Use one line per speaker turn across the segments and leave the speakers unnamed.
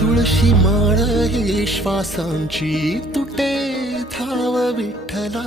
तुळशी माळ ही श्वासांची तुटे धाव विठ्ठला.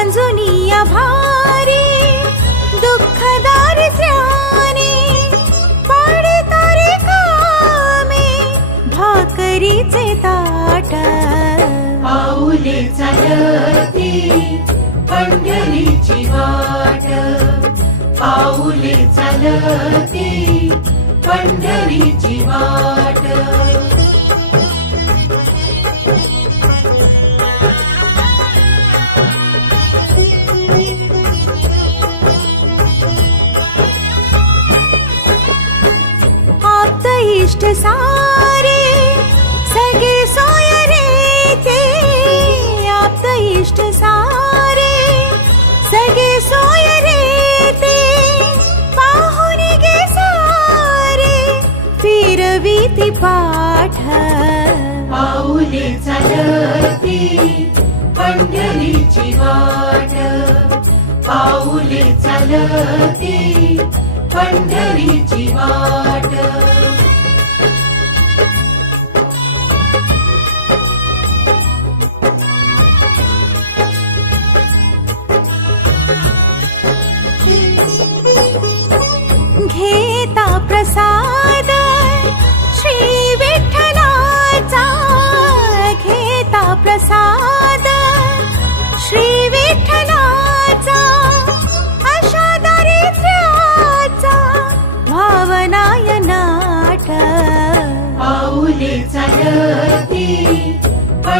दारिद्र्याने भारी दुःख दारिद्र्याने पाडे तारे कामे भाकरीचे ताट.
पाऊले चालती पंढरीची वाट. पाऊले चालती पंढरीची वाट. पाऊले पंढरीची वाट पाऊले चालती पंढरीची वाट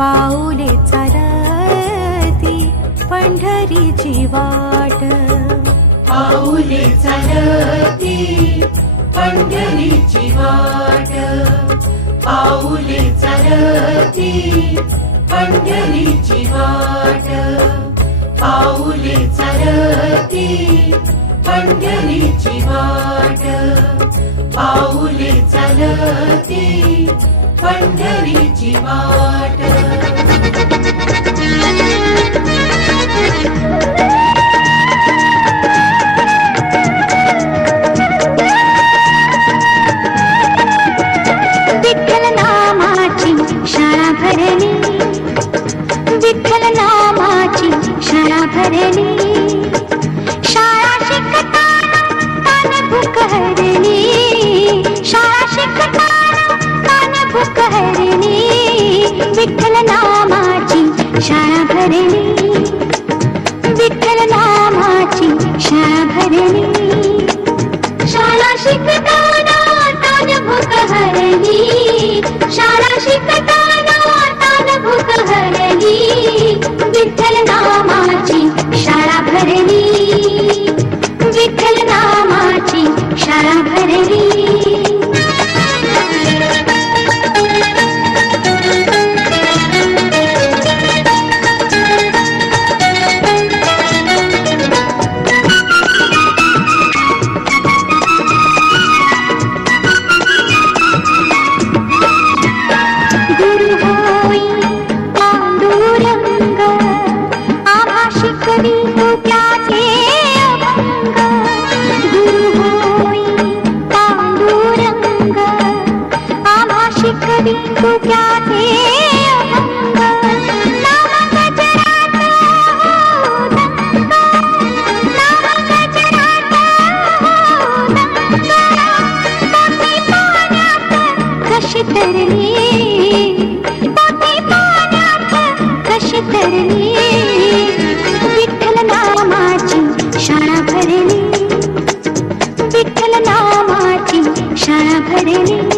पाऊले चालती पंढरीची वाट.
पाऊले चालती पंढरीची वाट. पाऊले चालती पंढरीची वाट. पाऊले चालती पंढरीची वाट. पाऊले चालती पंढरीची वाट.
विठ्ठल नामाची शाळा भरली. विठ्ठल नामाची शाळा भरली. विठ्ठल नामाची शाळा भरली. शाळा